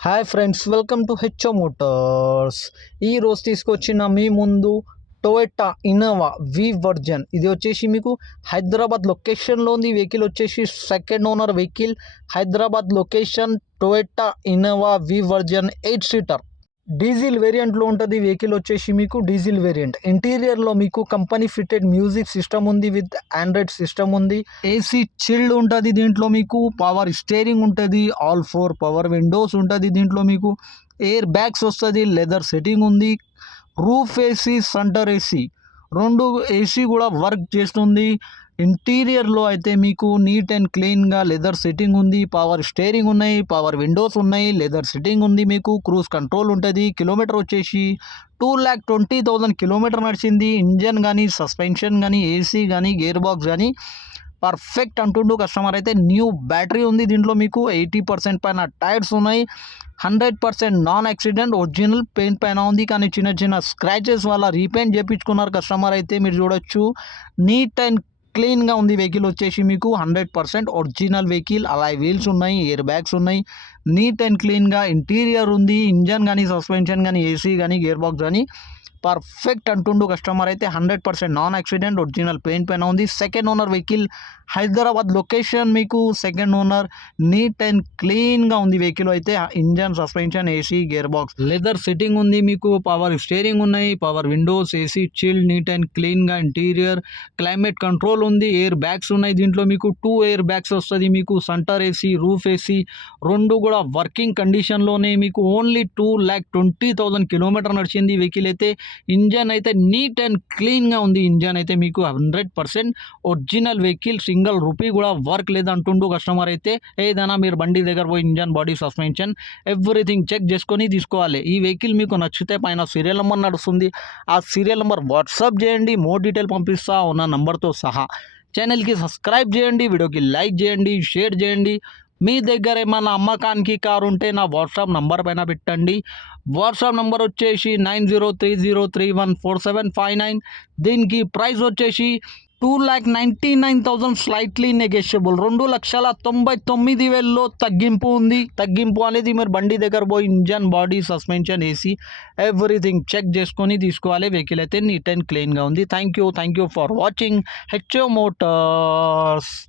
Hi friends welcome to HO motors ఈ రోజు తీసుకొచ్చిన మీ ముందు టొయోటా ఇన్నోవా వి వర్జన్ ఇది వచ్చేసి మీకు హైదరాబాద్ లొకేషన్లో ఉంది. వెహికల్ వచ్చేసి second owner vehicle Hyderabad location Toyota Innova V version eight seater diesel వేరియంట్లో ఉంటుంది వెహికల్ వచ్చేసి మీకు డీజిల్ వేరియంట్. ఇంటీరియర్లో మీకు కంపెనీ ఫిటెడ్ మ్యూజిక్ సిస్టమ్ ఉంది విత్ ఆండ్రాయిడ్ సిస్టమ్ ఉంది. ఏసీ చిల్డ్ ఉంటుంది దీంట్లో మీకు పవర్ స్టీరింగ్ ఉంటుంది ఆల్ ఫోర్ పవర్ విండోస్ ఉంటుంది దీంట్లో మీకు ఎయిర్ బ్యాగ్స్ వస్తుంది లెదర్ సెట్టింగ్ ఉంది రూఫ్ ఏసీ సెంటర్ ఏసీ. రెండు ఏసీ కూడా వర్క్ చేస్తుంది. ఇంటీరియర్లో అయితే మీకు నీట్ అండ్ క్లీన్గా లెదర్ సెట్టింగ్ ఉంది పవర్ స్టేరింగ్ ఉన్నాయి పవర్ విండోస్ ఉన్నాయి లెదర్ సెట్టింగ్ ఉంది మీకు క్రూజ్ కంట్రోల్ ఉంటుంది కిలోమీటర్ వచ్చేసి two lakh twenty thousand kilometre నడిచింది ఇంజన్ కానీ సస్పెన్షన్ కానీ ఏసీ కానీ గేర్ బాక్స్ కానీ పర్ఫెక్ట్ అంటుండు కస్టమర్ అయితే. న్యూ బ్యాటరీ ఉంది దీంట్లో మీకు ఎయిటీ పర్సెంట్ పైన టైర్స్ ఉన్నాయి hundred percent non accident original paint పైన ఉంది కానీ చిన్న చిన్న స్క్రాచెస్ వల్ల రీపెయింట్ చేయించుకున్నారు కస్టమర్ అయితే మీరు చూడొచ్చు. నీట్ అండ్ క్లీన్గా ఉంది వెహికల్ వచ్చేసి మీకు హండ్రెడ్ పర్సెంట్ ఒరిజినల్ వెహికల్. అలా వీల్స్ ఉన్నాయి ఎయిర్ బ్యాగ్స్ ఉన్నాయి. నీట్ అండ్ క్లీన్గా ఇంటీరియర్ ఉంది ఇంజన్ కానీ సస్పెన్షన్ కానీ ఏసీ కానీ గేర్ బాక్స్ కానీ పర్ఫెక్ట్ అంటుండు కస్టమర్ అయితే hundred percent non accident original paint పైన ఉంది. Second owner vehicle Hyderabad location మీకు సెకండ్ ఓనర్ నీట్ అండ్ క్లీన్గా ఉంది వెహికల్ అయితే engine suspension AC gear box. Leather seating ఉంది మీకు పవర్ స్టీరింగ్ ఉన్నాయి power windows AC chill neat and క్లీన్గా ఇంటీరియర్ క్లైమేట్ కంట్రోల్ ఉంది ఎయిర్ బ్యాగ్స్ ఉన్నాయి దీంట్లో మీకు టూ ఎయిర్ బ్యాగ్స్ వస్తుంది మీకు సెంటర్ ఏసీ రూఫ్ ఏసీ రెండు కూడా వర్కింగ్ కండిషన్లోనే మీకు only two lakh twenty thousand kilometre నడిచింది వెహికల్ అయితే. ఇంజన్ అయితే నీట్ అండ్ క్లీన్గా ఉంది. ఇంజన్ అయితే మీకు hundred percent original vehicle single rupee కూడా వర్క్ లేదంటుండు కస్టమర్ అయితే. ఏదైనా మీరు బండి దగ్గర పోయి engine body suspension everything check చేసుకొని తీసుకోవాలి. ఈ వెహికల్ మీకు నచ్చితే పైన సీరియల్ నెంబర్ నడుస్తుంది. ఆ సీరియల్ నెంబర్ వాట్సాప్ చేయండి. మోర్ డీటెయిల్ పంపిస్తా. ఉన్న నెంబర్తో సహా. ఛానల్కి సబ్స్క్రైబ్ చేయండి. వీడియోకి లైక్ చేయండి. షేర్ చేయండి. మీ దగ్గర ఏమన్నా అమ్మకానికి కారు ఉంటే నా వాట్సాప్ నంబర్ పైన పెట్టండి. వాట్సాప్ నంబర్ వచ్చేసి nine zero three zero three one four seven five nine. దీనికి ప్రైస్ వచ్చేసి two lakh ninety nine thousand slightly negotiable. రెండు లక్షల తొంభై తొమ్మిది వేలలో తగ్గింపు ఉంది. తగ్గింపు అనేది మీరు బండి దగ్గర పోయి engine body suspension AC everything check చేసుకొని తీసుకోవాలి. వెహికల్ అయితే నీట్ అండ్ క్లీన్గా ఉంది. Thank you. Thank you for watching HO motors.